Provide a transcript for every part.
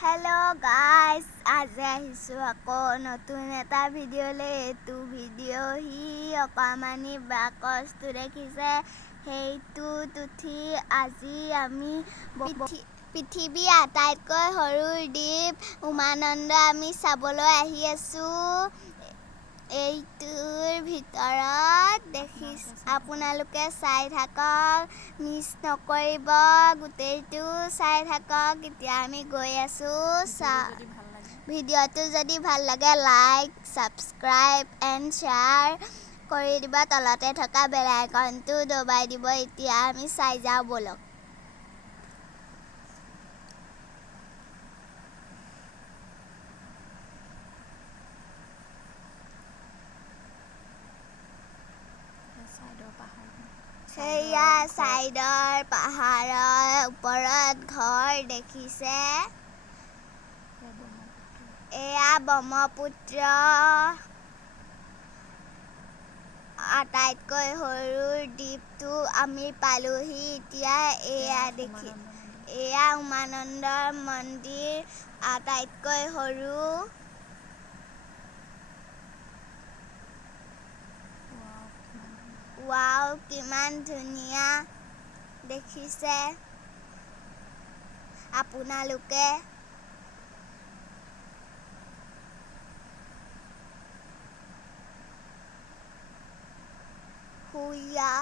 Hello guys, आज আহিছোঁ আকৌ নতুন এটা ভিডিঅ'লৈ। এইটো ভিডিঅ' সি অকমানি বাকচটো দেখিছে, সেইটোত উঠি আজি আমি পৃথিৱীৰ আটাইতকৈ সৰু দ্বীপ উমানন্দ আমি চাবলৈ আহি আছোঁ। এইটোৰ ভিতৰত আপোনালোকে চাই থাকক, মিছ নকৰিব, গোটেইটো চাই থাকক। এতিয়া আমি গৈ আছোঁ। ভিডিঅ'টো যদি ভাল লাগে লাইক, ছাবস্ক্ৰাইব এণ্ড শ্বেয়াৰ কৰি দিব। তলতে থকা বেল আইকনটো দবাই দিব। এতিয়া আমি চাই যাওঁ ব'লক। সেয়া চাইডৰ পাহাৰৰ ওপৰত ঘৰ দেখিছে। এয়া ব্ৰহ্মপুত্ৰ আটাইতকৈ সৰু দ্বীপটো আমি পালোহি এতিয়া। এয়া উমানন্দ মন্দিৰ আটাইতকৈ সৰু। ৱাও, কিমান ধুনীয়া দেখিছে আপোনালোকে। হুইয়া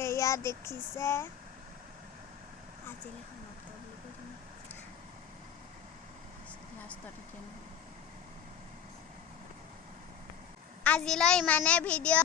এয়া দেখিছে। আজিলৈ সমাপ্ত বুলি কৈ দিম। আজিলৈ ইমানে ভিডিঅ'।